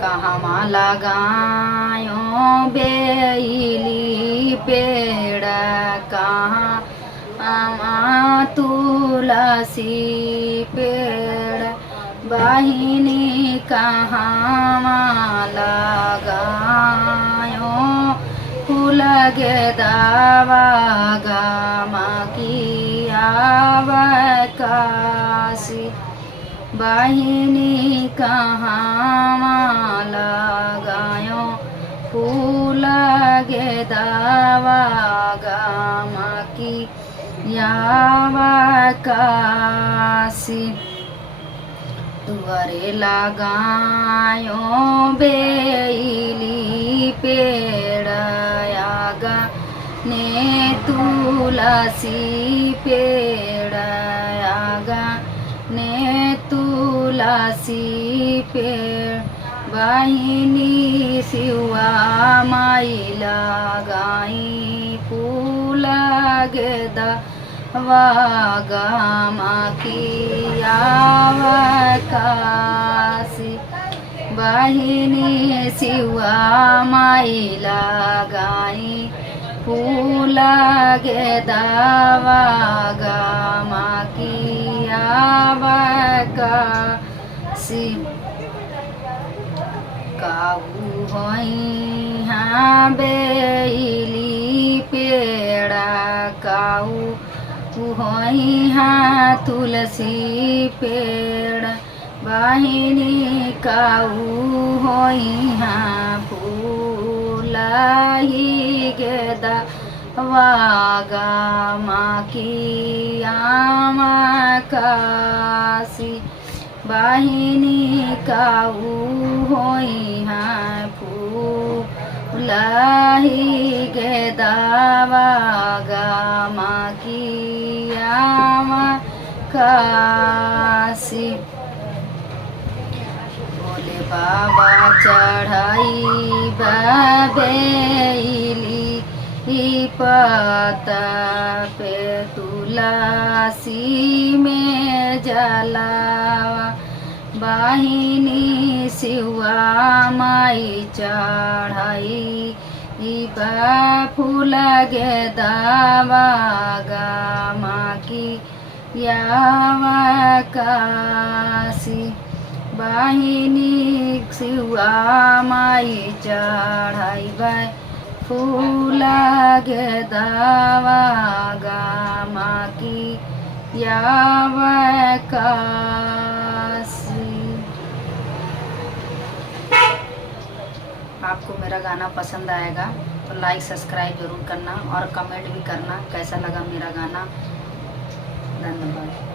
कहवा लगायो बेली पेड़, कहाँ तुलसी पेड़, बहिनी कहाँ लगायो फूल गे दावा गामा की आवकाशी, बहिनी कहाँ लगायो फूल गे दावा गामा की आवकाशी, तुअरे लगायो बेली पेड़, आगा ने तुलसी पेड़, आगा ने तुलसी पेड़, बहिनी शिवा माई लगाई फूल गेदा वागामा की आवकाशी, बहिनी शिवा माई लगाई फूल गेदा वागामा की आवकाशी, काऊ होई हाँ बेली पेड़, काऊ होई हाँ तुलसी पेड़, बहिनी काऊ होई हाँ फूल ही गेदा वागामा की आवकाशी, बहिनी काऊ होई हाँ फूल ही गेदा वागामा की आवकाशी, भोले बाबा चढ़ाई बेली पता पे तुलसी में जलावा, बहिनी शिवा माई चढ़ाई फूल गेदा वागामा की आवकाशी, बहिनी शिवा माई चढ़ाई फूल गेदा वागामा की आवकाशी। आपको मेरा गाना पसंद आएगा तो लाइक सब्सक्राइब जरूर करना और कमेंट भी करना कैसा लगा मेरा गाना। धन्यवाद।